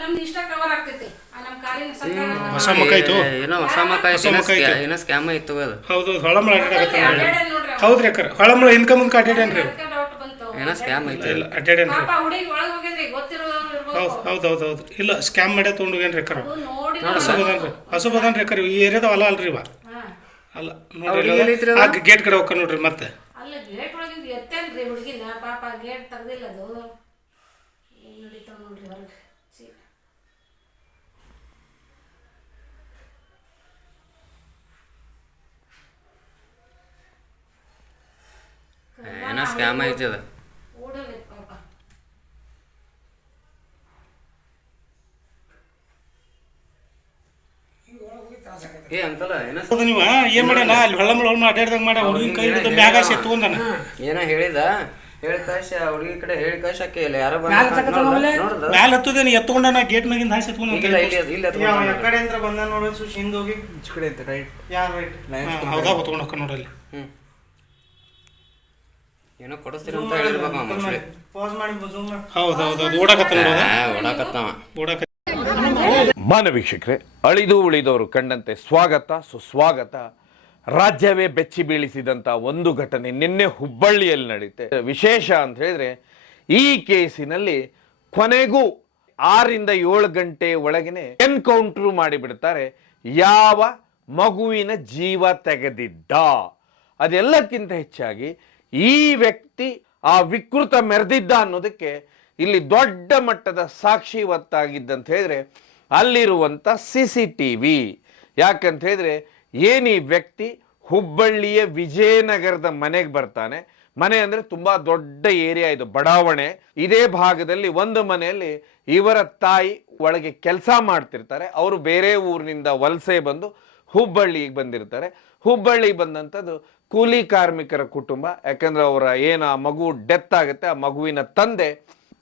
ನಮ್ದು ಇಷ್ಟ ಕವರ್ ಆಗ್ತೈತಿ ನಮ್ಮ ಕಾಲಿನ ಹೊಸ ಮಕ ಆಯ್ತು ಏನೋ ಹೊಸ ಮಕ ಏನೋ ಸ್ಕ್ಯಾಮ್ ಆಯ್ತು ಅದು. ಹೌದು ಹೊಳಮಳ ಅಡ್ಡಾಡಕತ್ತ ಹೌದ್ರಿ ಅಕ್ಕ ಹೊಳಮಳ ಇನ್ಕಮ್ ಮುಂದೆ ಅಡ್ಡಾಡೇನ್ರಿ ಏನೋ ಸ್ಕ್ಯಾಮ್ ಆಯ್ತು. ಇಲ್ಲ ಅಡ್ಡಾಡೇನ್ರಿ ಪಾಪ ಹುಡುಗಿ ಒಳಗೆ ಹೋಗಿದ್ರಿ ಹೌದು ಇಲ್ಲ ಸ್ಕ್ಯಾಮ್ ಮಾಡ್ಯ ತೊಗೊಂಡೋಗೇನ್ರಿ ಅಕ್ಕ ಹಸುಬದನ್ರಿ ಅಕ್ಕ ಈ ಏರಿಯಾದ ಹೊಲ ಅಲ್ರಿ ಇವ ಅಲ್ಲ ನೋಡ್ರಿ ಆ ಗೇಟ್ ಕಡೆ ಹೋಗ್ಕ ನೋಡ್ರಿ ಮತ್ತೆ ಅಲ್ಲ ಗೇಟ್ ಒಳಗಿಂದ ಎತ್ತೇನ್ರಿ ಹುಡುಗಿನ ಪಾಪ ಗೇಟ್ ತೆಗ್ದಿಲ್ಲ ಅದು ಏನು ನಡೀತಾವ ನೋಡ್ರಿ ಹೊರಗೆ ಏನೋ ಸ್ಕ್ಯಾಮ್ ಆಯ್ತು ಅದು. ಓಡೋಗೈತೆ ಪಾಪ ಏ ಅಂಕಲ್ ಏನೋ ನೀವು ಏನ್ ಮಾಡ್ಯಾನ ಅಲ್ಲಿ ಹೊಳಮಳ ಅಡ್ಡಾಡ್ದಂಗ ಮಾಡ ಹುಡುಗಿನ ಕೈ ಹಿಡಿದು ಮ್ಯಾಗ ಎತ್ಕೊಂಡಾನ ಏನೋ ಹೇಳಿದ ಹೇಳಿ ಕಳ್ಸ ಹುಡುಗಿ ಕಡೆ ಹೇಳಿ ಕಳ್ಸಕ್ಕೆ ಇಲ್ಲ ಯಾರೋ ಮ್ಯಾಲ ಹತ್ತದೇನು ಎತ್ಕೊಂಡಾನ ಗೇಟ್ ಮ್ಯಾಗಿಂದ ಹಾಸಿ ಎತ್ಕೊಂಡ ಕಡೆಯಿಂದ ಬಂದ ನೋಡೋ ಸುಶ್ ಹಿಂದೆ ಹೋಗಿ ಈಚ ಕಡೆ ಐತೆ ರೈಟ್ ಯಾರು ರೈಟ್ ಹೌದಾ ಹೊತ್ಕೊಂಡು ಹೋಗ್ಕ ನೋಡಲ್ಲಿ ಏನೋ ಕೊಡಿಸ್ತೀರ ಅಂತ ಹೇಳಿರ್ಬೇಕು ಮನುಷ್ಯ. ಪಾಸ್ ಮಾಡಿ ಜೂಮ್ ಮಾಡಿ ಹೌದು ಓಡಾಕತ್ತ ಓಡಾಕತ್ತವ ಓಡಾಕ ಮಾನ್ಯ ವೀಕ್ಷಕರೇ, ಅಳಿದು ಉಳಿದವರು ಕಂಡಂತೆ ಸ್ವಾಗತ ಸುಸ್ವಾಗತ. ರಾಜ್ಯವೇ ಬೆಚ್ಚಿ ಬೀಳಿಸಿದಂಥ ಒಂದು ಘಟನೆ ನಿನ್ನೆ ಹುಬ್ಬಳ್ಳಿಯಲ್ಲಿ ನಡೀತೆ. ವಿಶೇಷ ಅಂತ ಹೇಳಿದ್ರೆ ಈ ಕೇಸಿನಲ್ಲಿ ಕೊನೆಗೂ 6ರಿಂದ 7 ಗಂಟೆ ಒಳಗಿನ ಎನ್ಕೌಂಟ್ರು ಮಾಡಿಬಿಡ್ತಾರೆ ಯಾವ ಮಗುವಿನ ಜೀವ ತೆಗೆದಿದ್ದ. ಅದೆಲ್ಲಕ್ಕಿಂತ ಹೆಚ್ಚಾಗಿ ಈ ವ್ಯಕ್ತಿ ಆ ವಿಕೃತ ಮೆರೆದಿದ್ದ ಅನ್ನೋದಕ್ಕೆ ಇಲ್ಲಿ ದೊಡ್ಡ ಮಟ್ಟದ ಸಾಕ್ಷಿ ಒತ್ತಾಗಿದ್ದಂತ ಹೇಳಿದ್ರೆ ಅಲ್ಲಿರುವಂಥ CCTV. ಯಾಕಂತ ಹೇಳಿದ್ರೆ ಏನು ಈ ವ್ಯಕ್ತಿ ಹುಬ್ಬಳ್ಳಿಯ ವಿಜಯನಗರದ ಮನೆಗೆ ಬರ್ತಾನೆ. ಮನೆ ಅಂದರೆ ತುಂಬ ದೊಡ್ಡ ಏರಿಯಾ, ಇದು ಬಡಾವಣೆ. ಇದೇ ಭಾಗದಲ್ಲಿ ಒಂದು ಮನೆಯಲ್ಲಿ ಇವರ ತಾಯಿ ಒಳಗೆ ಕೆಲಸ ಮಾಡ್ತಿರ್ತಾರೆ. ಅವರು ಬೇರೆ ಊರಿನಿಂದ ವಲಸೆ ಬಂದು ಹುಬ್ಬಳ್ಳಿಗೆ ಬಂದಿರ್ತಾರೆ. ಹುಬ್ಬಳ್ಳಿಗೆ ಬಂದಂಥದ್ದು ಕೂಲಿ ಕಾರ್ಮಿಕರ ಕುಟುಂಬ. ಯಾಕಂದ್ರೆ ಅವರ ಏನು ಆ ಮಗು ಡೆತ್ ಆಗುತ್ತೆ, ಆ ಮಗುವಿನ ತಂದೆ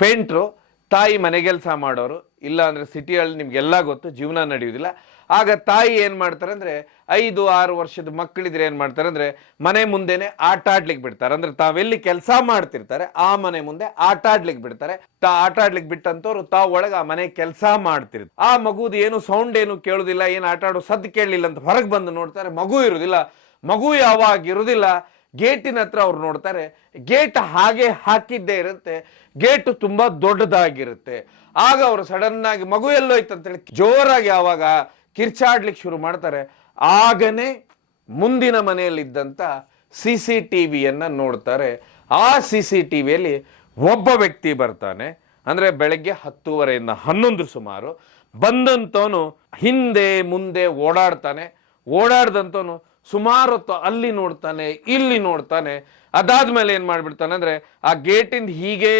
ಪೇಂಟ್ರು, ತಾಯಿ ಮನೆಗೆಲ್ಸ ಮಾಡೋರು. ಇಲ್ಲ ಅಂದರೆ ಸಿಟಿಯಲ್ಲಿ ನಿಮ್ಗೆಲ್ಲ ಗೊತ್ತು ಜೀವನ ನಡೆಯುವುದಿಲ್ಲ. ಆಗ ತಾಯಿ ಏನು ಮಾಡ್ತಾರೆ ಅಂದರೆ 5-6 ವರ್ಷದ ಮಕ್ಕಳಿದ್ರೆ ಏನು ಮಾಡ್ತಾರೆ ಅಂದರೆ ಮನೆ ಮುಂದೆನೆ ಆಟ ಆಡ್ಲಿಕ್ಕೆ ಬಿಡ್ತಾರೆ. ಅಂದರೆ ತಾವೆಲ್ಲಿ ಕೆಲಸ ಮಾಡ್ತಿರ್ತಾರೆ ಆ ಮನೆ ಮುಂದೆ ಆಟ ಆಡ್ಲಿಕ್ಕೆ ಬಿಡ್ತಾರೆ. ಆಟ ಆಡ್ಲಿಕ್ಕೆ ಬಿಟ್ಟಂತವ್ರು ತಾವು ಒಳಗೆ ಆ ಮನೆ ಕೆಲಸ ಮಾಡ್ತಿರ್ತಾರೆ. ಆ ಮಗುದು ಏನು ಸೌಂಡ್ ಏನು ಕೇಳೋದಿಲ್ಲ, ಏನು ಆಟ ಆಡೋ ಸದ್ದು ಕೇಳಲಿಲ್ಲ ಅಂತ ಹೊರಗೆ ಬಂದು ನೋಡ್ತಾರೆ, ಮಗು ಇರುವುದಿಲ್ಲ. ಮಗು ಯಾವಾಗ ಇರುವುದಿಲ್ಲ, ಗೇಟಿನ ಹತ್ರ ಅವ್ರು ನೋಡ್ತಾರೆ, ಗೇಟ್ ಹಾಗೆ ಹಾಕಿದ್ದೇ ಇರುತ್ತೆ, ಗೇಟು ತುಂಬಾ ದೊಡ್ಡದಾಗಿರುತ್ತೆ. ಆಗ ಅವರು ಸಡನ್ ಆಗಿ ಮಗು ಎಲ್ಲೋಯ್ತು ಅಂತೇಳಿ ಜೋರಾಗಿ ಯಾವಾಗ ಕಿರ್ಚಾಡ್ಲಿಕ್ಕೆ ಶುರು ಮಾಡ್ತಾರೆ, ಆಗನೇ ಮುಂದಿನ ಮನೆಯಲ್ಲಿದ್ದಂಥ CCTVಯನ್ನ ನೋಡ್ತಾರೆ. ಆ CCTVಯಲ್ಲಿ ಒಬ್ಬ ವ್ಯಕ್ತಿ ಬರ್ತಾನೆ. ಅಂದ್ರೆ ಬೆಳಗ್ಗೆ 10:30ಯಿಂದ 11 ಸುಮಾರು ಬಂದಂತವನು ಹಿಂದೆ ಮುಂದೆ ಓಡಾಡ್ತಾನೆ. ಓಡಾಡ್ದಂತವನು ಸುಮಾರು ಹೊತ್ತು ಅಲ್ಲಿ ನೋಡ್ತಾನೆ, ಇಲ್ಲಿ ನೋಡ್ತಾನೆ. ಅದಾದ್ಮೇಲೆ ಏನ್ ಮಾಡ್ಬಿಡ್ತಾನೆ ಅಂದ್ರೆ ಆ ಗೇಟಿಂದ ಹೀಗೇ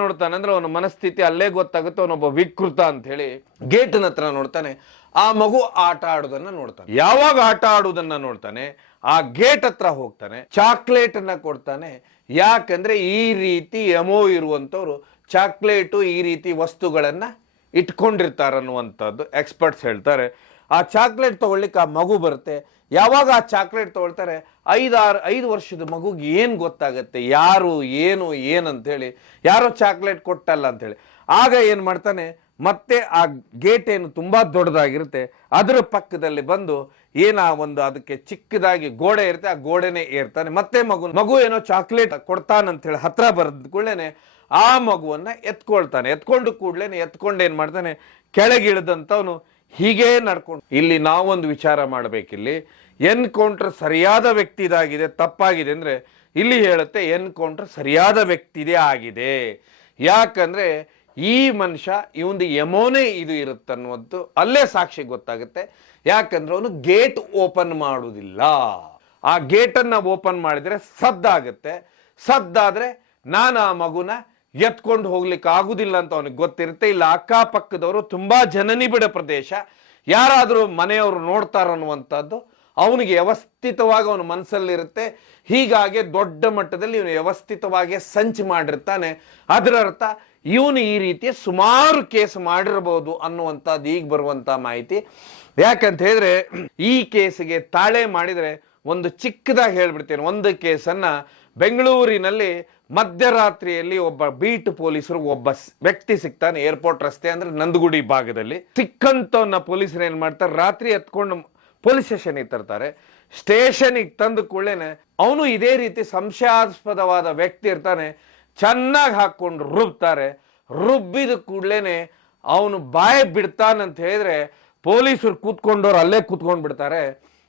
ನೋಡ್ತಾನೆ. ಅಂದ್ರೆ ಅವನ ಮನಸ್ಥಿತಿ ಅಲ್ಲೇ ಗೊತ್ತಾಗುತ್ತೆ, ಅವನೊಬ್ಬ ವಿಕೃತ ಅಂತ ಹೇಳಿ ಗೇಟಿನ ಹತ್ರ ನೋಡ್ತಾನೆ. ಆ ಮಗು ಆಟ ಆಡೋದನ್ನ ನೋಡ್ತಾನೆ. ಯಾವಾಗ ಆಟ ಆಡುವುದನ್ನ ನೋಡ್ತಾನೆ, ಆ ಗೇಟ್ ಹತ್ರ ಹೋಗ್ತಾನೆ, ಚಾಕ್ಲೇಟ್ ಅನ್ನ ಕೊಡ್ತಾನೆ. ಯಾಕಂದ್ರೆ ಈ ರೀತಿ ಎಮೋ ಇರುವಂತವ್ರು ಚಾಕ್ಲೇಟು ಈ ರೀತಿ ವಸ್ತುಗಳನ್ನ ಇಟ್ಕೊಂಡಿರ್ತಾರನ್ನುವಂಥದ್ದು ಎಕ್ಸ್ಪರ್ಟ್ಸ್ ಹೇಳ್ತಾರೆ. ಆ ಚಾಕ್ಲೇಟ್ ತಗೊಳ್ಳಿಕ್ಕೆ ಆ ಮಗು ಬರುತ್ತೆ. ಯಾವಾಗ ಆ ಚಾಕ್ಲೇಟ್ ತಗೊಳ್ತಾರೆ, 5 ವರ್ಷದ ಮಗುಗೆ ಏನು ಗೊತ್ತಾಗತ್ತೆ ಯಾರು ಏನು ಏನಂತೇಳಿ, ಯಾರೋ ಚಾಕ್ಲೇಟ್ ಕೊಟ್ಟಲ್ಲ ಅಂತೇಳಿ. ಆಗ ಏನು ಮಾಡ್ತಾನೆ, ಮತ್ತೆ ಆ ಗೇಟ್ ಏನು ತುಂಬಾ ದೊಡ್ಡದಾಗಿರುತ್ತೆ ಅದರ ಪಕ್ಕದಲ್ಲಿ ಬಂದು ಒಂದು ಅದಕ್ಕೆ ಚಿಕ್ಕದಾಗಿ ಗೋಡೆ ಇರುತ್ತೆ, ಆ ಗೋಡೆನೆ ಏರ್ತಾನೆ. ಮತ್ತೆ ಮಗು ಏನೋ ಚಾಕ್ಲೇಟ್ ಕೊಡ್ತಾನಂತೇಳಿ ಹತ್ರ ಬರೆದ ಕೂಡಲೇನೆ ಆ ಮಗುವನ್ನ ಎತ್ಕೊಳ್ತಾನೆ. ಎತ್ಕೊಂಡು ಕೂಡ್ಲೇನೆ ಎತ್ಕೊಂಡು ಏನ್ ಮಾಡ್ತಾನೆ, ಕೆಳಗಿಳಿದಂತವನು ಹೀಗೆ ನಡ್ಕೊಂಡು. ಇಲ್ಲಿ ನಾವೊಂದು ವಿಚಾರ ಮಾಡಬೇಕಿಲ್ಲಿ, ಎನ್ಕೌಂಟರ್ ಸರಿಯಾದ ವ್ಯಕ್ತಿದಾಗಿದೆ ತಪ್ಪಾಗಿದೆ ಅಂದ್ರೆ ಇಲ್ಲಿ ಹೇಳುತ್ತೆ ಎನ್ಕೌಂಟರ್ ಸರಿಯಾದ ವ್ಯಕ್ತಿದೇ ಆಗಿದೆ. ಯಾಕಂದ್ರೆ ಈ ಮನುಷ್ಯ ಇವಂದು ಎಮೋನೆ ಇದು ಇರುತ್ತನ್ನುವಂಥದ್ದು ಅಲ್ಲೇ ಸಾಕ್ಷಿ ಗೊತ್ತಾಗುತ್ತೆ. ಯಾಕಂದ್ರೆ ಅವನು ಗೇಟ್ ಓಪನ್ ಮಾಡುವುದಿಲ್ಲ. ಆ ಗೇಟನ್ನು ಓಪನ್ ಮಾಡಿದ್ರೆ ಸದ್ದಾಗುತ್ತೆ. ಸದ್ದಾದ್ರೆ ನಾನು ಆ ಮಗುನ ಎತ್ಕೊಂಡು ಹೋಗ್ಲಿಕ್ಕೆ ಆಗುದಿಲ್ಲ ಅಂತ ಅವನಿಗೆ ಗೊತ್ತಿರುತ್ತೆ. ಇಲ್ಲ ಅಕ್ಕಪಕ್ಕದವರು ತುಂಬಾ ಜನನಿಬಿಡ ಪ್ರದೇಶ, ಯಾರಾದರೂ ಮನೆಯವರು ನೋಡ್ತಾರನ್ನುವಂಥದ್ದು ಅವನಿಗೆ ವ್ಯವಸ್ಥಿತವಾಗಿ ಅವನ ಮನಸ್ಸಲ್ಲಿರುತ್ತೆ. ಹೀಗಾಗಿ ದೊಡ್ಡ ಮಟ್ಟದಲ್ಲಿ ಇವನು ವ್ಯವಸ್ಥಿತವಾಗಿ ಸಂಚು ಮಾಡಿರ್ತಾನೆ. ಅದರ ಅರ್ಥ ಇವನು ಈ ರೀತಿಯ ಸುಮಾರು ಕೇಸ್ ಮಾಡಿರಬಹುದು ಅನ್ನುವಂಥದ್ದು ಈಗ ಬರುವಂತ ಮಾಹಿತಿ. ಯಾಕಂತ ಹೇಳಿದ್ರೆ ಈ ಕೇಸಿಗೆ ತಾಳೆ ಮಾಡಿದ್ರೆ ಒಂದು ಚಿಕ್ಕದಾಗಿ ಹೇಳ್ಬಿಡ್ತೇನೆ. ಒಂದು ಕೇಸನ್ನ ಬೆಂಗಳೂರಿನಲ್ಲಿ ಮಧ್ಯರಾತ್ರಿಯಲ್ಲಿ ಒಬ್ಬ ಬೀಟ್ ಪೊಲೀಸರು ಒಬ್ಬ ವ್ಯಕ್ತಿ ಸಿಗ್ತಾನೆ ಏರ್ಪೋರ್ಟ್ ರಸ್ತೆ ಅಂದ್ರೆ ನಂದಗುಡಿ ಭಾಗದಲ್ಲಿ. ಸಿಕ್ಕಂತವನ್ನ ಪೊಲೀಸರು ಏನ್ ಮಾಡ್ತಾರೆ, ರಾತ್ರಿ ಎತ್ಕೊಂಡು ಪೊಲೀಸ್ ಸ್ಟೇಷನ್ಗೆ ತರ್ತಾರೆ. ಸ್ಟೇಷನ್ಗೆ ತಂದ ಕೂಡಲೇನೆ ಅವನು ಇದೇ ರೀತಿ ಸಂಶಯಾಸ್ಪದವಾದ ವ್ಯಕ್ತಿ ಇರ್ತಾನೆ, ಚೆನ್ನಾಗಿ ಹಾಕೊಂಡು ರುಬ್ತಾರೆ. ರುಬ್ಬಿದ ಕೂಡಲೇನೆ ಅವನು ಬಾಯಿ ಬಿಡ್ತಾನಂತ ಹೇಳಿದ್ರೆ ಪೊಲೀಸರು ಕೂತ್ಕೊಂಡವ್ರು ಅಲ್ಲೇ ಕೂತ್ಕೊಂಡ್ ಬಿಡ್ತಾರೆ.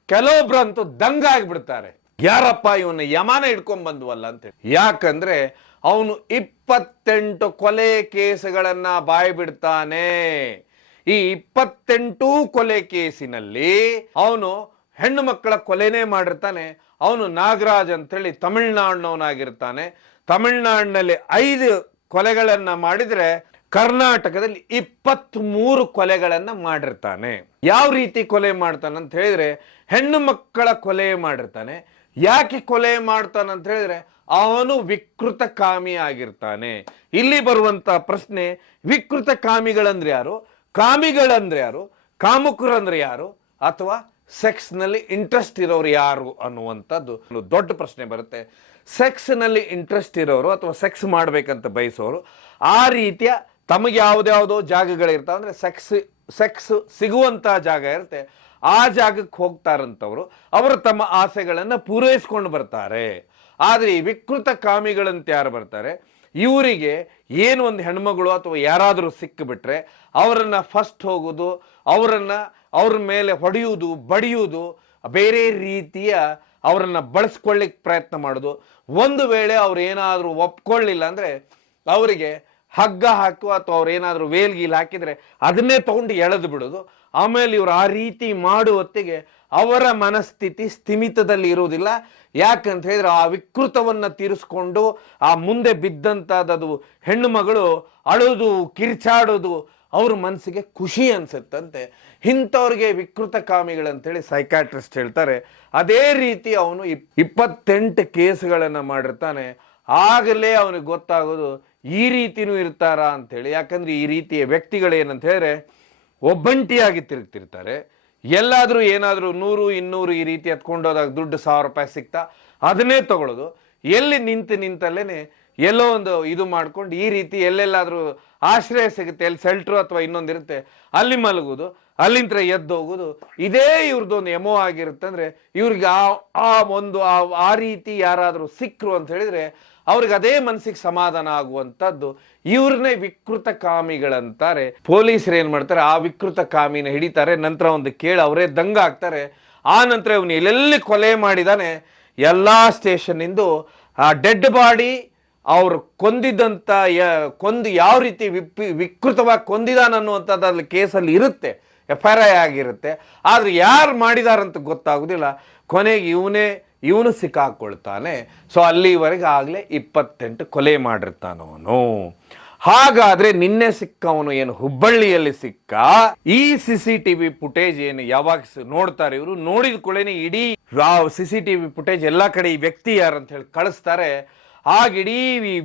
ಕೆಲವೊಬ್ರಂತೂ ದಂಗಾಗ್ಬಿಡ್ತಾರೆ, ಯಾರಪ್ಪ ಇವನ್ನ ಯಮಾನ ಹಿಡ್ಕೊಂಡ್ ಬಂದ್ವಲ್ಲ ಅಂತೇಳಿ. ಯಾಕಂದ್ರೆ ಅವನು 28 ಕೊಲೆ ಕೇಸುಗಳನ್ನ ಬಾಯಿ ಬಿಡ್ತಾನೆ. ಈ 28 ಕೊಲೆ ಕೇಸಿನಲ್ಲಿ ಅವನು ಹೆಣ್ಣು ಮಕ್ಕಳ ಕೊಲೆನೇ ಮಾಡಿರ್ತಾನೆ. ಅವನು ನಾಗರಾಜ್ ಅಂತೇಳಿ ತಮಿಳ್ನಾಡಿನವನಾಗಿರ್ತಾನೆ. ತಮಿಳ್ನಾಡಿನಲ್ಲಿ 5 ಕೊಲೆಗಳನ್ನ ಮಾಡಿದ್ರೆ ಕರ್ನಾಟಕದಲ್ಲಿ 23 ಕೊಲೆಗಳನ್ನ ಮಾಡಿರ್ತಾನೆ. ಯಾವ ರೀತಿ ಕೊಲೆ ಮಾಡ್ತಾನೆ ಅಂತ ಹೇಳಿದ್ರೆ ಹೆಣ್ಣು ಮಕ್ಕಳ ಕೊಲೆ ಮಾಡಿರ್ತಾನೆ. ಯಾಕೆ ಕೊಲೆ ಮಾಡ್ತಾನಂತ ಹೇಳಿದ್ರೆ ಅವನು ವಿಕೃತ ಕಾಮಿ ಆಗಿರ್ತಾನೆ. ಇಲ್ಲಿ ಬರುವಂತ ಪ್ರಶ್ನೆ, ವಿಕೃತ ಕಾಮಿಗಳಂದ್ರೆ ಯಾರು, ಕಾಮಿಗಳಂದ್ರೆ ಯಾರು, ಕಾಮುಕರಂದ್ರೆ ಯಾರು, ಅಥವಾ ಸೆಕ್ಸ್ ನಲ್ಲಿ ಇಂಟ್ರೆಸ್ಟ್ ಇರೋರು ಯಾರು ಅನ್ನುವಂಥದ್ದು ಒಂದು ದೊಡ್ಡ ಪ್ರಶ್ನೆ ಬರುತ್ತೆ. ಸೆಕ್ಸ್ ನಲ್ಲಿ ಇಂಟ್ರೆಸ್ಟ್ ಇರೋರು ಅಥವಾ ಸೆಕ್ಸ್ ಮಾಡ್ಬೇಕಂತ ಬಯಸೋರು ಆ ರೀತಿಯ ತಮಗೆ ಯಾವುದ್ಯಾವುದೋ ಜಾಗಗಳಿರ್ತಾವೆ, ಅಂದ್ರೆ ಸೆಕ್ಸ್ ಸಿಗುವಂತಹ ಜಾಗ ಇರುತ್ತೆ, ಆ ಜಾಗಕ್ಕೆ ಹೋಗ್ತಾರಂತವ್ರು ಅವರು ತಮ್ಮ ಆಸೆಗಳನ್ನು ಪೂರೈಸ್ಕೊಂಡು ಬರ್ತಾರೆ. ಆದರೆ ಈ ವಿಕೃತ ಕಾಮಿಗಳಂತ ಯಾರು ಬರ್ತಾರೆ, ಇವರಿಗೆ ಏನು ಒಂದು ಹೆಣ್ಮಗಳು ಅಥವಾ ಯಾರಾದರೂ ಸಿಕ್ಕಿಬಿಟ್ರೆ ಅವರನ್ನ ಫಸ್ಟ್ ಹೋಗೋದು, ಅವ್ರ ಮೇಲೆ ಹೊಡೆಯುವುದು, ಬಡಿಯುವುದು, ಬೇರೆ ರೀತಿಯ ಅವರನ್ನ ಬಳಸ್ಕೊಳ್ಳಿಕ್ಕೆ ಪ್ರಯತ್ನ ಮಾಡೋದು. ಒಂದು ವೇಳೆ ಅವ್ರು ಏನಾದರೂ ಒಪ್ಕೊಳ್ಳಿಲ್ಲ ಅಂದ್ರೆ ಅವರಿಗೆ ಹಗ್ಗ ಹಾಕುವ ಅಥವಾ ಅವ್ರು ಏನಾದರೂ ವೇಲ್ಗೀಲ್ ಹಾಕಿದ್ರೆ ಅದನ್ನೇ ತಗೊಂಡು ಎಳೆದು ಬಿಡೋದು. ಆಮೇಲೆ ಇವರು ಆ ರೀತಿ ಮಾಡುವತ್ತಿಗೆ ಅವರ ಮನಸ್ಥಿತಿ ಸ್ಥಿಮಿತದಲ್ಲಿ ಇರುವುದಿಲ್ಲ. ಯಾಕಂತ ಹೇಳಿದ್ರೆ ಆ ವಿಕೃತವನ್ನ ತೀರಿಸ್ಕೊಂಡು ಆ ಮುಂದೆ ಬಿದ್ದಂತದ್ದು ಹೆಣ್ಣು ಮಗಳು ಅಳುವುದು, ಕಿರ್ಚಾಡೋದು ಅವ್ರ ಮನಸ್ಸಿಗೆ ಖುಷಿ ಅನ್ಸುತ್ತಂತೆ. ಇಂಥವ್ರಿಗೆ ವಿಕೃತ ಕಾಮಿಗಳಂತೇಳಿ ಸೈಕಾಟ್ರಿಸ್ಟ್ ಹೇಳ್ತಾರೆ. ಅದೇ ರೀತಿ ಅವನು 28 ಕೇಸುಗಳನ್ನ ಮಾಡಿರ್ತಾನೆ. ಆಗಲೇ ಅವನಿಗೆ ಗೊತ್ತಾಗೋದು ಈ ರೀತಿನೂ ಇರ್ತಾರ ಅಂತೇಳಿ. ಯಾಕಂದ್ರೆ ಈ ರೀತಿಯ ವ್ಯಕ್ತಿಗಳೇನಂತ ಹೇಳಿದ್ರೆ ಒಬ್ಬಂಟಿಯಾಗಿ ತಿರುಗ್ತಿರ್ತಾರೆ. ಎಲ್ಲಾದ್ರೂ ಏನಾದ್ರೂ 100, 200 ಈ ರೀತಿ ಎತ್ಕೊಂಡೋದಾಗ ದುಡ್ಡು 1000 ರೂಪಾಯಿ ಸಿಗ್ತಾ ಅದನ್ನೇ ತಗೊಳ್ಳೋದು. ಎಲ್ಲಿ ನಿಂತಲ್ಲೇನೆ ಎಲ್ಲೋ ಒಂದು ಇದು ಮಾಡ್ಕೊಂಡು ಈ ರೀತಿ ಎಲ್ಲೆಲ್ಲಾದ್ರೂ ಆಶ್ರಯ ಸಿಗುತ್ತೆ, ಎಲ್ಲಿ ಸೆಲ್ಟ್ರು ಅಥವಾ ಇನ್ನೊಂದಿರುತ್ತೆ ಅಲ್ಲಿ ಮಲಗುವುದು, ಅಲ್ಲಿಂದ ಎದ್ದು ಹೋಗುದು. ಇದೇ ಇವ್ರದ್ದೊಂದು ಎಮೋ ಆಗಿರುತ್ತೆ. ಅಂದ್ರೆ ಇವ್ರಿಗೆ ಆ ರೀತಿ ಯಾರಾದ್ರೂ ಸಿಕ್ಕರು ಅಂತ ಹೇಳಿದ್ರೆ ಅವ್ರಿಗೆ ಅದೇ ಮನಸ್ಸಿಗೆ ಸಮಾಧಾನ ಆಗುವಂತದ್ದು. ಇವ್ರನ್ನೇ ವಿಕೃತ ಕಾಮಿಗಳಂತಾರೆ. ಪೊಲೀಸರು ಏನ್ ಮಾಡ್ತಾರೆ, ಆ ವಿಕೃತ ಕಾಮಿನ ಹಿಡಿತಾರೆ. ನಂತರ ಒಂದು ಕೇಳಿ ಅವರೇ ದಂಗ ಆಗ್ತಾರೆ. ಆ ನಂತರ ಇವನು ಎಲ್ಲೆಲ್ಲಿ ಕೊಲೆ ಮಾಡಿದಾನೆ ಎಲ್ಲಾ ಸ್ಟೇಷನ್ ಇಂದು ಆ ಡೆಡ್ ಬಾಡಿ ಅವ್ರು ಕೊಂದಿದ್ದಂತ ಕೊಂದು ಯಾವ ರೀತಿ ವಿಕೃತವಾಗಿ ಕೊಂದಿದಾನ ಅನ್ನುವಂಥದ್ದು ಅಲ್ಲಿ ಕೇಸಲ್ಲಿ ಇರುತ್ತೆ, FIR ಆಗಿರುತ್ತೆ. ಆದ್ರೆ ಯಾರು ಮಾಡಿದಾರಂತ ಗೊತ್ತಾಗುದಿಲ್ಲ. ಕೊನೆಗೆ ಇವನು ಸಿಕ್ಕಾಕೊಳ್ತಾನೆ. ಸೊ ಅಲ್ಲಿವರೆಗೆ ಆಗ್ಲೇ 28 ಕೊಲೆ ಮಾಡಿರ್ತಾನವನು. ಹಾಗಾದ್ರೆ ನಿನ್ನೆ ಸಿಕ್ಕವನು ಏನು ಹುಬ್ಬಳ್ಳಿಯಲ್ಲಿ ಸಿಕ್ಕ, ಈ CCTV ಫುಟೇಜ್ ಏನು ಯಾವಾಗ ನೋಡ್ತಾರೆ ಇವರು, ನೋಡಿದ ಕೂಡಲೇ ಇಡೀ CCTV ಫುಟೇಜ್ ಎಲ್ಲಾ ಕಡೆ ಈ ವ್ಯಕ್ತಿ ಯಾರಂತ ಹೇಳಿ ಕಳಿಸ್ತಾರೆ. ಆಗ ಇಡೀ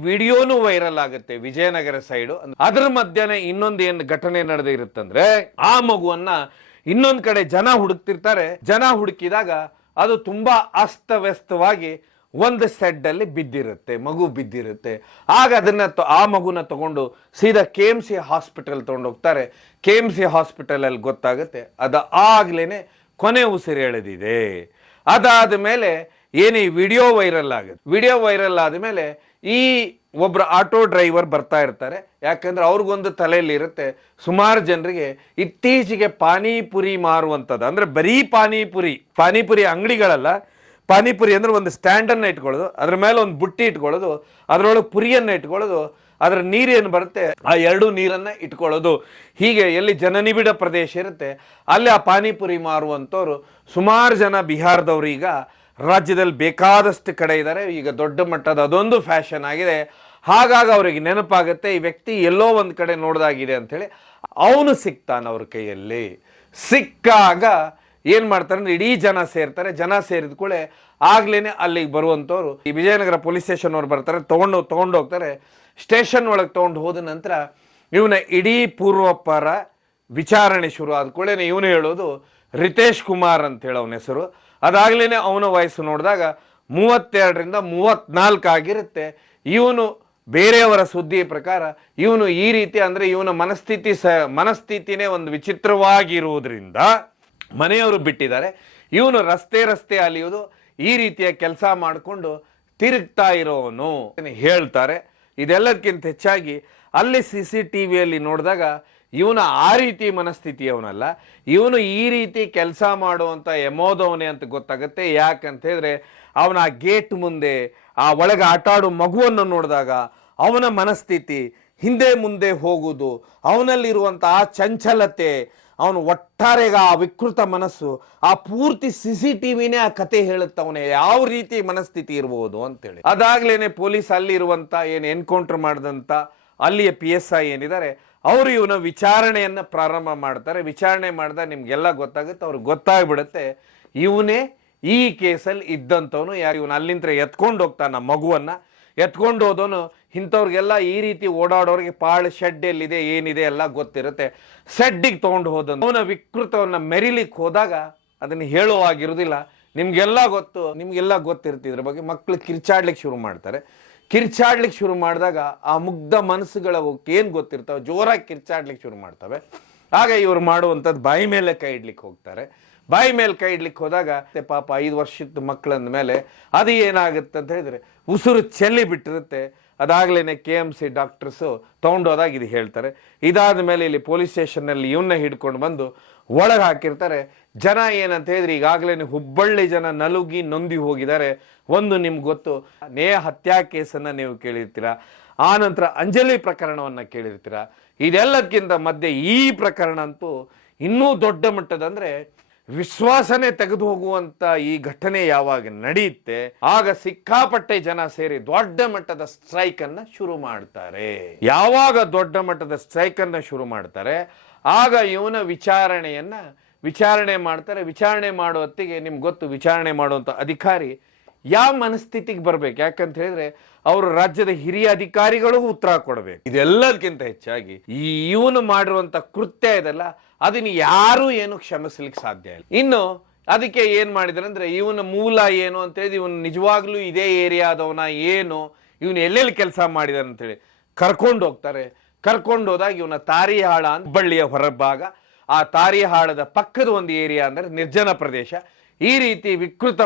ವಿಡಿಯೋನು ವೈರಲ್ ಆಗುತ್ತೆ ವಿಜಯನಗರ ಸೈಡು. ಅದ್ರ ಮಧ್ಯಾಹ್ನ ಇನ್ನೊಂದು ಏನು ಘಟನೆ ನಡೆದಿರುತ್ತಂದ್ರೆ, ಆ ಮಗುವನ್ನ ಇನ್ನೊಂದ್ ಕಡೆ ಜನ ಹುಡುಕ್ತಿರ್ತಾರೆ. ಜನ ಹುಡುಕಿದಾಗ ಅದು ತುಂಬಾ ಅಸ್ತವ್ಯಸ್ತವಾಗಿ ಒಂದು ಸೆಡ್ ಅಲ್ಲಿ ಬಿದ್ದಿರುತ್ತೆ, ಮಗು ಬಿದ್ದಿರುತ್ತೆ. ಆಗ ಆ ಮಗುನ ತಗೊಂಡು ಸೀದಾ KMC ಹಾಸ್ಪಿಟಲ್ ತಗೊಂಡು ಹೋಗ್ತಾರೆ. KMC ಹಾಸ್ಪಿಟಲ್ ಅಲ್ಲಿ ಗೊತ್ತಾಗುತ್ತೆ ಅದು ಆಗ್ಲೇನೆ ಕೊನೆ ಉಸಿರು ಎಳೆದಿದೆ. ಅದಾದ ಮೇಲೆ ಏನೇ ವಿಡಿಯೋ ವೈರಲ್ ಆಗುತ್ತೆ. ವಿಡಿಯೋ ವೈರಲ್ ಆದ್ಮೇಲೆ ಈ ಒಬ್ರು ಆಟೋ ಡ್ರೈವರ್ ಬರ್ತಾ ಇರ್ತಾರೆ. ಯಾಕಂದ್ರೆ ಅವ್ರಿಗೊಂದು ತಲೆಯಲ್ಲಿ ಇರುತ್ತೆ, ಸುಮಾರು ಜನರಿಗೆ ಇತ್ತೀಚೆಗೆ ಪಾನಿಪುರಿ ಮಾರುವಂಥದ್ದು, ಅಂದ್ರೆ ಬರೀ ಪಾನಿಪುರಿ ಅಂಗಡಿಗಳಲ್ಲ, ಪಾನಿಪುರಿ ಅಂದ್ರೆ ಒಂದು ಸ್ಟ್ಯಾಂಡನ್ನು ಇಟ್ಕೊಳ್ಳೋದು, ಅದ್ರ ಮೇಲೆ ಒಂದು ಬುಟ್ಟಿ ಇಟ್ಕೊಳ್ಳೋದು, ಅದರೊಳಗೆ ಪುರಿಯನ್ನು ಇಟ್ಕೊಳ್ಳೋದು, ಅದರ ನೀರೇನು ಬರುತ್ತೆ ಆ 2 ನೀರನ್ನ ಇಟ್ಕೊಳ್ಳೋದು. ಹೀಗೆ ಎಲ್ಲಿ ಜನನಿಬಿಡ ಪ್ರದೇಶ ಇರುತ್ತೆ ಅಲ್ಲಿ ಆ ಪಾನಿಪುರಿ ಮಾರುವಂಥವ್ರು ಸುಮಾರು ಜನ ಬಿಹಾರದವ್ರು ಈಗ ರಾಜ್ಯದಲ್ಲಿ ಬೇಕಾದಷ್ಟು ಕಡೆ ಇದ್ದಾರೆ. ಈಗ ದೊಡ್ಡ ಮಟ್ಟದ ಅದೊಂದು ಫ್ಯಾಷನ್ ಆಗಿದೆ. ಹಾಗಾಗಿ ಅವರಿಗೆ ನೆನಪಾಗುತ್ತೆ ಈ ವ್ಯಕ್ತಿ ಎಲ್ಲೋ ಒಂದು ಕಡೆ ನೋಡ್ದಾಗಿದೆ ಅಂತೇಳಿ. ಅವನು ಸಿಗ್ತಾನೆ ಅವ್ರ ಕೈಯಲ್ಲಿ. ಸಿಕ್ಕಾಗ ಏನ್ ಮಾಡ್ತಾರೆ ಅಂದ್ರೆ ಇಡೀ ಜನ ಸೇರ್ತಾರೆ. ಜನ ಸೇರಿದ ಕೂಡಲೇ ಆಗ್ಲೇನೆ ಅಲ್ಲಿಗೆ ಬರುವಂಥವ್ರು ಈ ವಿಜಯನಗರ ಪೊಲೀಸ್ ಸ್ಟೇಷನ್ ಅವ್ರು ಬರ್ತಾರೆ, ತಗೊಂಡು ಹೋಗ್ತಾರೆ. ಸ್ಟೇಷನ್ ಒಳಗೆ ತಗೊಂಡು ಹೋದ ನಂತರ ಇವನ ಇಡೀ ಪೂರ್ವಪರ ವಿಚಾರಣೆ ಶುರು ಆದ ಕೂಡಲೇ ಇವನು ಹೇಳೋದು ರಿತೇಶ್ ಕುಮಾರ್ ಅಂತ ಹೇಳಿ ಅವನ ಹೆಸರು. ಅದಾಗ್ಲೇನೆ ಅವನ ವಯಸ್ಸು ನೋಡಿದಾಗ 32ರಿಂದ 34 ಆಗಿರುತ್ತೆ. ಇವನು ಬೇರೆಯವರ ಸುದ್ದಿ ಪ್ರಕಾರ ಇವನು ಈ ರೀತಿ ಅಂದರೆ ಇವನ ಮನಸ್ಥಿತಿನೇ ಒಂದು ವಿಚಿತ್ರವಾಗಿರುವುದರಿಂದ ಮನೆಯವರು ಬಿಟ್ಟಿದ್ದಾರೆ. ಇವನು ರಸ್ತೆ ಅಲಿಯೋದು ಈ ರೀತಿಯ ಕೆಲಸ ಮಾಡಿಕೊಂಡು ತಿರುಗ್ತಾ ಇರೋನು ಹೇಳ್ತಾರೆ. ಇದೆಲ್ಲದಕ್ಕಿಂತ ಹೆಚ್ಚಾಗಿ ಅಲ್ಲಿ CCTVಯಲ್ಲಿ ನೋಡಿದಾಗ ಇವನು ಆ ರೀತಿ ಮನಸ್ಥಿತಿಯವನಲ್ಲ, ಇವನು ಈ ರೀತಿ ಕೆಲಸ ಮಾಡುವಂಥ ಎಮೋದವನೇ ಅಂತ ಗೊತ್ತಾಗುತ್ತೆ. ಯಾಕಂತ ಹೇಳಿದ್ರೆ ಅವನ ಆ ಗೇಟ್ ಮುಂದೆ ಆ ಒಳಗೆ ಆಟ ಆಡೋ ಮಗುವನ್ನು ನೋಡಿದಾಗ ಅವನ ಮನಸ್ಥಿತಿ ಹಿಂದೆ ಮುಂದೆ ಹೋಗುವುದು, ಅವನಲ್ಲಿರುವಂಥ ಆ ಚಂಚಲತೆ, ಅವನು ಒಟ್ಟಾರೆಗ ಆ ವಿಕೃತ ಮನಸ್ಸು, ಆ ಪೂರ್ತಿ CCTVನೇ ಆ ಕತೆ ಹೇಳುತ್ತವನೇ ಯಾವ ರೀತಿ ಮನಸ್ಥಿತಿ ಇರ್ಬೋದು ಅಂತೇಳಿ. ಅದಾಗ್ಲೇನೆ ಪೊಲೀಸ್ ಅಲ್ಲಿರುವಂಥ ಏನು ಎನ್ಕೌಂಟರ್ ಮಾಡಿದಂಥ ಅಲ್ಲಿಯ PSI ಏನಿದ್ದಾರೆ ಅವರು ಇವನ ವಿಚಾರಣೆಯನ್ನ ಪ್ರಾರಂಭ ಮಾಡ್ತಾರೆ. ವಿಚಾರಣೆ ಮಾಡಿದಾಗ ನಿಮ್ಗೆಲ್ಲ ಗೊತ್ತಾಗುತ್ತೆ, ಅವ್ರಿಗೆ ಗೊತ್ತಾಗ್ಬಿಡುತ್ತೆ ಇವನೇ ಈ ಕೇಸಲ್ಲಿ ಇದ್ದಂಥವನು. ಯಾರು ಇವನು ಅಲ್ಲಿಂದ ಎತ್ಕೊಂಡು ಹೋಗ್ತಾನ ಮಗುವನ್ನ, ಎತ್ಕೊಂಡು ಹೋದವನು ಇಂಥವ್ರಿಗೆಲ್ಲ ಈ ರೀತಿ ಓಡಾಡೋರಿಗೆ ಪಾಳು ಶೆಡ್ ಎಲ್ಲಿದೆ ಏನಿದೆ ಎಲ್ಲ ಗೊತ್ತಿರುತ್ತೆ. ಶೆಡ್ಡಿಗೆ ತೊಗೊಂಡು ಹೋದನು ಅವನ ವಿಕೃತವನ್ನ ಮೆರಿಲಿಕ್ಕೆ ಹೋದಾಗ ಅದನ್ನು ಹೇಳುವಾಗಿರುವುದಿಲ್ಲ. ನಿಮ್ಗೆಲ್ಲ ಗೊತ್ತಿರ್ತಿದ್ರ ಬಗ್ಗೆ. ಮಕ್ಕಳು ಕಿರ್ಚಾಡ್ಲಿಕ್ಕೆ ಶುರು ಮಾಡ್ತಾರೆ. ಕಿರ್ಚಾಡ್ಲಿಕ್ಕೆ ಶುರು ಮಾಡಿದಾಗ ಆ ಮುಗ್ಧ ಮನಸ್ಸುಗಳ ಏನು ಗೊತ್ತಿರ್ತಾವೆ ಜೋರಾಗಿ ಕಿರ್ಚಾಡ್ಲಿಕ್ಕೆ ಶುರು ಮಾಡ್ತವೆ. ಆಗ ಇವ್ರು ಮಾಡುವಂಥದ್ದು ಬಾಯಿ ಮೇಲೆ ಕೈ ಇಡ್ಲಿಕ್ಕೆ ಹೋಗ್ತಾರೆ. ಬಾಯಿ ಮೇಲೆ ಕೈ ಇಡ್ಲಿಕ್ಕೆ ಹೋದಾಗ ಪಾಪ 5 ವರ್ಷದ ಮಕ್ಕಳಂದ ಮೇಲೆ ಅದು ಏನಾಗುತ್ತೆ ಅಂತ ಹೇಳಿದ್ರೆ ಉಸಿರು ಚೆಲ್ಲಿ ಬಿಟ್ಟಿರುತ್ತೆ. ಅದಾಗ್ಲೇನೆ KMC ಡಾಕ್ಟರ್ಸು ತೊಗೊಂಡೋದಾಗ ಇದು ಹೇಳ್ತಾರೆ. ಇದಾದ ಮೇಲೆ ಇಲ್ಲಿ ಪೊಲೀಸ್ ಸ್ಟೇಷನ್ನಲ್ಲಿ ಇವನ್ನ ಹಿಡ್ಕೊಂಡು ಬಂದು ಒಳಗೆ ಹಾಕಿರ್ತಾರೆ. ಜನ ಏನಂತ ಹೇಳಿದ್ರೆ ಈಗಾಗಲೇ ಹುಬ್ಬಳ್ಳಿ ಜನ ನಲುಗಿ ನೊಂದಿ ಹೋಗಿದ್ದಾರೆ. ಒಂದು ನಿಮ್ಗೆ ಗೊತ್ತು, ನೇಹ ಹತ್ಯಾ ಕೇಸನ್ನು ನೀವು ಕೇಳಿರ್ತೀರ, ಆ ನಂತರ ಅಂಜಲಿ ಪ್ರಕರಣವನ್ನು ಕೇಳಿರ್ತೀರ. ಇದೆಲ್ಲದಕ್ಕಿಂತ ಮಧ್ಯೆ ಈ ಪ್ರಕರಣ ಅಂತೂ ಇನ್ನೂ ದೊಡ್ಡ ಮಟ್ಟದ ಅಂದರೆ ವಿಶ್ವಾಸನೆ ತೆಗೆದು ಹೋಗುವಂತ ಈ ಘಟನೆ ಯಾವಾಗ ನಡೆಯುತ್ತೆ ಆಗ ಸಿಕ್ಕಾಪಟ್ಟೆ ಜನ ಸೇರಿ ದೊಡ್ಡ ಮಟ್ಟದ ಸ್ಟ್ರೈಕ್ ಅನ್ನ ಶುರು ಮಾಡ್ತಾರೆ. ಯಾವಾಗ ದೊಡ್ಡ ಮಟ್ಟದ ಸ್ಟ್ರೈಕ್ ಅನ್ನ ಶುರು ಮಾಡ್ತಾರೆ ಆಗ ಇವನ ವಿಚಾರಣೆ ಮಾಡ್ತಾರೆ. ವಿಚಾರಣೆ ಮಾಡೋ ಹೊತ್ತಿಗೆ ನಿಮ್ಗೆ ಗೊತ್ತು, ವಿಚಾರಣೆ ಮಾಡುವಂತ ಅಧಿಕಾರಿ ಯಾವ ಮನಸ್ಥಿತಿಗೆ ಬರ್ಬೇಕು. ಯಾಕಂತ ಹೇಳಿದ್ರೆ ಅವರು ರಾಜ್ಯದ ಹಿರಿಯ ಅಧಿಕಾರಿಗಳು ಉತ್ತರ ಕೊಡಬೇಕು. ಇದೆಲ್ಲದಕ್ಕಿಂತ ಹೆಚ್ಚಾಗಿ ಇವನು ಮಾಡಿರುವಂತ ಕೃತ್ಯ ಇದೆಲ್ಲ ಅದನ್ನ ಯಾರು ಏನು ಕ್ಷಮಿಸ್ಲಿಕ್ಕೆ ಸಾಧ್ಯ ಇಲ್ಲ. ಇನ್ನು ಅದಕ್ಕೆ ಏನ್ ಮಾಡಿದ್ರೆ ಅಂದ್ರೆ ಇವನ ಮೂಲ ಏನು ಅಂತ ಹೇಳಿ, ಇವನು ನಿಜವಾಗ್ಲೂ ಇದೇ ಏರಿಯಾದವನ ಏನು, ಇವನು ಎಲ್ಲೆಲ್ಲಿ ಕೆಲಸ ಮಾಡಿದಾನೆ ಅಂತೇಳಿ ಕರ್ಕೊಂಡು ಹೋಗ್ತಾರೆ. ಕರ್ಕೊಂಡು ಹೋದಾಗ ಇವನ ತಾರಿಹಾಳ ಅಂತ ಹುಬ್ಬಳ್ಳಿಯ ಹೊರಭಾಗ, ಆ ತಾರಿಹಾಳದ ಪಕ್ಕದ ಒಂದು ಏರಿಯಾ ಅಂದ್ರೆ ನಿರ್ಜನ ಪ್ರದೇಶ. ಈ ರೀತಿ ವಿಕೃತ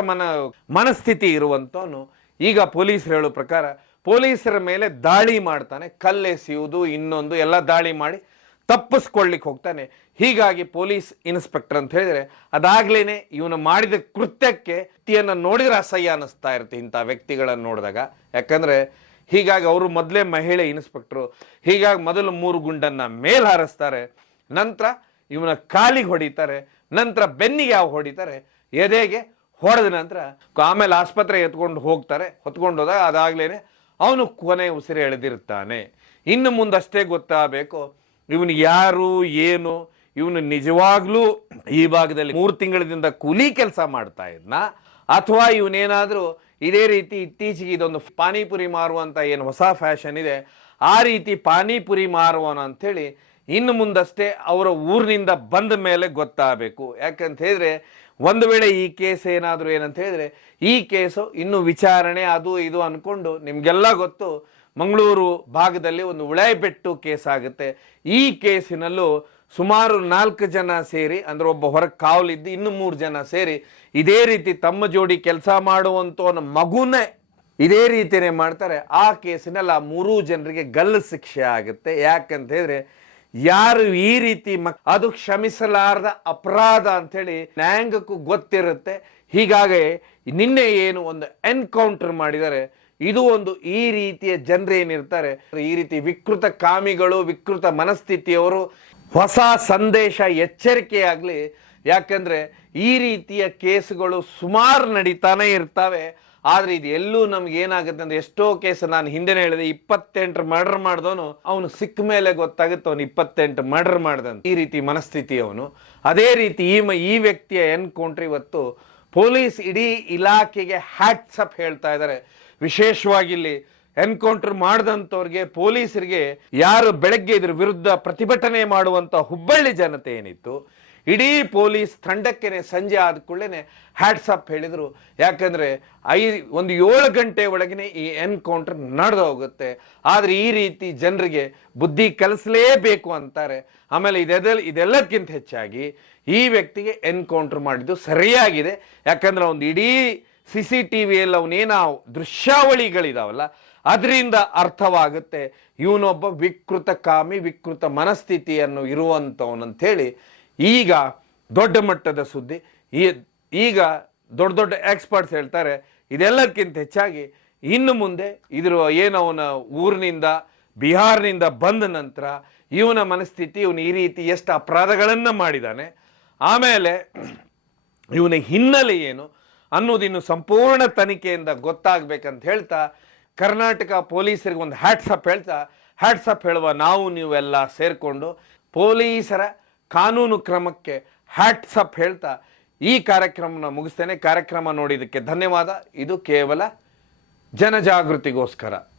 ಮನಸ್ಥಿತಿ ಇರುವಂತವನು ಈಗ ಪೊಲೀಸರು ಹೇಳೋ ಪ್ರಕಾರ ಪೊಲೀಸರ ಮೇಲೆ ದಾಳಿ ಮಾಡ್ತಾನೆ. ಕಲ್ಲೆಸೆಯುವುದು ಇನ್ನೊಂದು ಎಲ್ಲ ದಾಳಿ ಮಾಡಿ ತಪ್ಪಿಸ್ಕೊಳ್ಳಿಕ್ಕೆ ಹೋಗ್ತಾನೆ. ಹೀಗಾಗಿ ಪೊಲೀಸ್ ಇನ್ಸ್ಪೆಕ್ಟರ್ ಅಂತ ಹೇಳಿದ್ರೆ ಅದಾಗ್ಲೇನೆ ಇವನು ಮಾಡಿದ ಕೃತ್ಯಕ್ಕೆ ವ್ಯಕ್ತಿಯನ್ನು ನೋಡಿದ್ರೆ ಅಸಹ್ಯ ಅನ್ನಿಸ್ತಾ ಇರುತ್ತೆ ಇಂಥ ವ್ಯಕ್ತಿಗಳನ್ನು ನೋಡಿದಾಗ. ಯಾಕಂದ್ರೆ ಹೀಗಾಗಿ ಅವರು ಮೊದಲೇ ಮಹಿಳೆ ಇನ್ಸ್ಪೆಕ್ಟರು. ಹೀಗಾಗಿ ಮೊದಲು 3 ಗುಂಡನ್ನ ಮೇಲ್ ಹಾರಿಸ್ತಾರೆ, ನಂತರ ಇವನ ಕಾಲಿಗೆ ಹೊಡಿತಾರೆ, ನಂತರ ಬೆನ್ನಿಗೆ ಹೊಡಿತಾರೆ, ಎದೆಗೆ ಹೊಡೆದ ನಂತರ ಆಮೇಲೆ ಆಸ್ಪತ್ರೆಗೆ ಹೊತ್ಕೊಂಡು ಹೋದಾಗ ಅದಾಗ್ಲೇನೆ ಅವನು ಕೊನೆ ಉಸಿರು ಎಳೆದಿರ್ತಾನೆ. ಇನ್ನು ಮುಂದಷ್ಟೇ ಗೊತ್ತಾಗಬೇಕು ಇವನು ಯಾರು ಏನು. ಇವನು ನಿಜವಾಗ್ಲೂ ಈ ಭಾಗದಲ್ಲಿ 3 ತಿಂಗಳಿಂದ ಕೂಲಿ ಕೆಲಸ ಮಾಡ್ತಾ ಇದ್ನ, ಅಥವಾ ಇವನೇನಾದ್ರೂ ಇದೇ ರೀತಿ ಇತ್ತೀಚೆಗೆ ಇದೊಂದು ಪಾನಿಪುರಿ ಮಾರುವಂತ ಏನು ಹೊಸ ಫ್ಯಾಷನ್ ಇದೆ ಆ ರೀತಿ ಪಾನಿಪುರಿ ಮಾರುವನ ಅಂಥೇಳಿ ಇನ್ನು ಮುಂದಷ್ಟೇ ಅವರ ಊರಿನಿಂದ ಬಂದ ಮೇಲೆ ಗೊತ್ತಾಗಬೇಕು. ಯಾಕಂತ ಹೇಳಿದ್ರೆ ಒಂದು ವೇಳೆ ಈ ಕೇಸ್ ಏನಾದರೂ ಏನಂತ ಹೇಳಿದ್ರೆ ಈ ಕೇಸು ಇನ್ನು ವಿಚಾರಣೆ ಅದು ಇದು ಅನ್ಕೊಂಡು ನಿಮ್ಗೆಲ್ಲ ಗೊತ್ತು ಮಂಗಳೂರು ಭಾಗದಲ್ಲಿ ಒಂದು ಉಳಾಯಿಬೆಟ್ಟು ಕೇಸ್ ಆಗುತ್ತೆ. ಈ ಕೇಸಿನಲ್ಲೂ ಸುಮಾರು 4 ಜನ ಸೇರಿ ಅಂದ್ರೆ ಒಬ್ಬ ಹೊರಗೆ ಕಾವಲಿದ್ದು ಇನ್ನು 3 ಜನ ಸೇರಿ ಇದೇ ರೀತಿ ತಮ್ಮ ಜೋಡಿ ಕೆಲಸ ಮಾಡುವಂತ ಮಗುನೇ ಇದೇ ರೀತಿನೇ ಮಾಡ್ತಾರೆ. ಆ ಕೇಸಿನಲ್ಲಿ ಆ 3 ಜನರಿಗೆ ಗಲ್ಲು ಶಿಕ್ಷೆ ಆಗುತ್ತೆ. ಯಾಕಂತ ಹೇಳಿದ್ರೆ ಯಾರು ಈ ರೀತಿ ಅದು ಕ್ಷಮಿಸಲಾರದ ಅಪರಾಧ ಅಂಥೇಳಿ ನ್ಯಾಯಾಂಗಕ್ಕೂ ಗೊತ್ತಿರುತ್ತೆ. ಹೀಗಾಗಿ ನಿನ್ನೆ ಏನು ಒಂದು ಎನ್ಕೌಂಟರ್ ಮಾಡಿದ್ದಾರೆ, ಇದು ಒಂದು ಈ ರೀತಿಯ ಜನರೇನಿರ್ತಾರೆ ಈ ರೀತಿ ವಿಕೃತ ಕಾಮಿಗಳು ವಿಕೃತ ಮನಸ್ಥಿತಿಯವರು ಹೊಸ ಸಂದೇಶ ಎಚ್ಚರಿಕೆಯಾಗಲಿ. ಯಾಕಂದ್ರೆ ಈ ರೀತಿಯ ಕೇಸುಗಳು ಸುಮಾರು ನಡೀತಾನೆ ಇರ್ತವೆ. ಆದ್ರೆ ಇದು ಎಲ್ಲೂ ನಮ್ಗೆ ಏನಾಗುತ್ತೆ ಅಂದ್ರೆ ಎಷ್ಟೋ ಕೇಸ್ ನಾನು ಹಿಂದೆನೇ ಹೇಳಿದೆ 28 ಮರ್ಡರ್ ಮಾಡಿದವನು ಅವನು ಸಿಕ್ಕ ಮೇಲೆ ಗೊತ್ತಾಗುತ್ತೆ ಅವನು 28 ಮರ್ಡರ್ ಮಾಡ್ದಂತ ಈ ರೀತಿ ಮನಸ್ಥಿತಿ ಅವನು. ಅದೇ ರೀತಿ ಈ ವ್ಯಕ್ತಿಯ ಎನ್ಕೌಂಟರ್ ಇವತ್ತು ಪೊಲೀಸ್ ಇಡೀ ಇಲಾಖೆಗೆ ಹ್ಯಾಟ್ಸ್ ಅಪ್ ಹೇಳ್ತಾ ಇದ್ದಾರೆ. ವಿಶೇಷವಾಗಿ ಇಲ್ಲಿ ಎನ್ಕೌಂಟರ್ ಮಾಡಿದಂಥವ್ರಿಗೆ ಪೊಲೀಸರಿಗೆ ಯಾರು ಬೆಳಗ್ಗೆ ಇದ್ರ ವಿರುದ್ಧ ಪ್ರತಿಭಟನೆ ಮಾಡುವಂತ ಹುಬ್ಬಳ್ಳಿ ಜನತೆ ಏನಿತ್ತು ಇಡೀ ಪೊಲೀಸ್ ತಂಡಕ್ಕೆ ಸಂಜೆ ಆದ ಕೂಡಲೇ ಹ್ಯಾಟ್ಸಪ್ ಹೇಳಿದರು. ಯಾಕಂದರೆ ಒಂದು 7 ಗಂಟೆ ಒಳಗೆ ಈ ಎನ್ಕೌಂಟರ್ ನಡೆದು ಹೋಗುತ್ತೆ. ಆದರೆ ಈ ರೀತಿ ಜನರಿಗೆ ಬುದ್ಧಿ ಕಲಿಸಲೇಬೇಕು ಅಂತಾರೆ. ಆಮೇಲೆ ಇದೆಲ್ಲಕ್ಕಿಂತ ಹೆಚ್ಚಾಗಿ ಈ ವ್ಯಕ್ತಿಗೆ ಎನ್ಕೌಂಟರ್ ಮಾಡಿದ್ದು ಸರಿಯಾಗಿದೆ. ಯಾಕಂದ್ರೆ ಒಂದು ಇಡೀ CCTV ಅವನೇನೋ ದೃಶ್ಯಾವಳಿಗಳಿದಾವಲ್ಲ, ಅದರಿಂದ ಅರ್ಥವಾಗುತ್ತೆ ಇವನೊಬ್ಬ ವಿಕೃತ ಕಾಮಿ, ವಿಕೃತ ಮನಸ್ಥಿತಿಯನ್ನು ಇರುವಂಥವನಂಥೇಳಿ ಈಗ ದೊಡ್ಡ ಮಟ್ಟದ ಸುದ್ದಿ. ಈಗ ದೊಡ್ಡ ದೊಡ್ಡ ಎಕ್ಸ್ಪರ್ಟ್ಸ್ ಹೇಳ್ತಾರೆ ಇದೆಲ್ಲಕ್ಕಿಂತ ಹೆಚ್ಚಾಗಿ ಇನ್ನು ಮುಂದೆ ಅವನ ಊರಿನಿಂದ ಬಿಹಾರ್ನಿಂದ ಬಂದ ನಂತರ ಇವನ ಮನಸ್ಥಿತಿ, ಇವನು ಈ ರೀತಿ ಎಷ್ಟು ಅಪರಾಧಗಳನ್ನು ಮಾಡಿದ್ದಾನೆ, ಆಮೇಲೆ ಇವನ ಹಿನ್ನೆಲೆ ಏನು ಅನ್ನೋದಿನ್ನು ಸಂಪೂರ್ಣ ತನಿಖೆಯಿಂದ ಗೊತ್ತಾಗಬೇಕಂತ ಹೇಳ್ತಾ ಕರ್ನಾಟಕ ಪೊಲೀಸರಿಗೆ ಒಂದು ಹ್ಯಾಟ್ಸಪ್ ಹೇಳುವ ನಾವು ನೀವೆಲ್ಲ ಸೇರಿಕೊಂಡು ಪೊಲೀಸರ ಕಾನೂನು ಕ್ರಮಕ್ಕೆ ಹ್ಯಾಟ್ಸಪ್ ಹೇಳ್ತಾ ಈ ಕಾರ್ಯಕ್ರಮನ ಮುಗಿಸ್ತೇನೆ. ಕಾರ್ಯಕ್ರಮ ನೋಡಿದ್ದಕ್ಕೆ ಧನ್ಯವಾದ. ಇದು ಕೇವಲ ಜನಜಾಗೃತಿಗೋಸ್ಕರ.